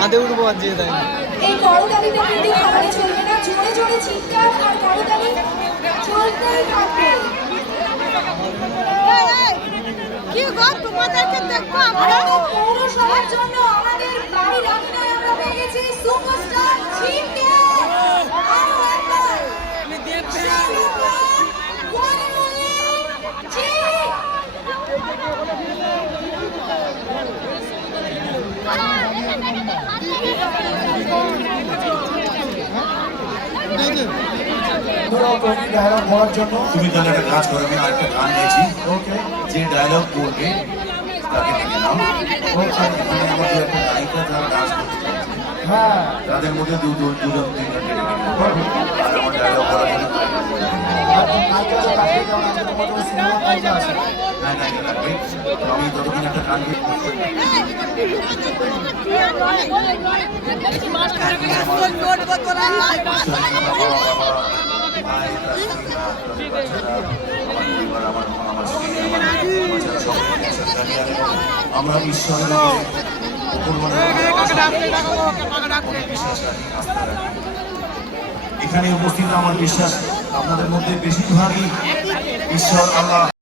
কাঁধে উঠবো আর যেয়ে তাই এই করতালিতে কিন্তু থামালে চলবে না, জোরে জোরে চিৎকার আর করতালি চলতেই থাকবে। কি গো তোমাদেরকে দেখবো আমরা পৌরসভার জন্য আমাদের বাড়ি রান্নায় আমরা পেয়ে গেছি সুপারস্টার ঝিমকে। আরো একবার ডায়লগ বলার জন্য তুমি তাহলে একটা কাজ করো, আমি আরেকটা গান গাইছি, ওকে যে ডায়লগ বলবে তাকে ডেকে নাও। এখানে আমাদের একটা গায়িকা যারা ডান্স করতে চাইছে, হ্যাঁ তাদের মধ্যে দুজন তিনজনকে ডেকে নিতে হবে। আর আমার ডায়লগ বলার জন্য সিনেমা কাজে আছে হ্যাঁ গায়িকা লাগবে। তো আমি ততক্ষণ একটা গান গাই। আমরা ঈশ্বরের এখানে উপস্থিত আমার বিশ্বাস আপনাদের মধ্যে বেশিরভাগই ঈশ্বর আল্লাহ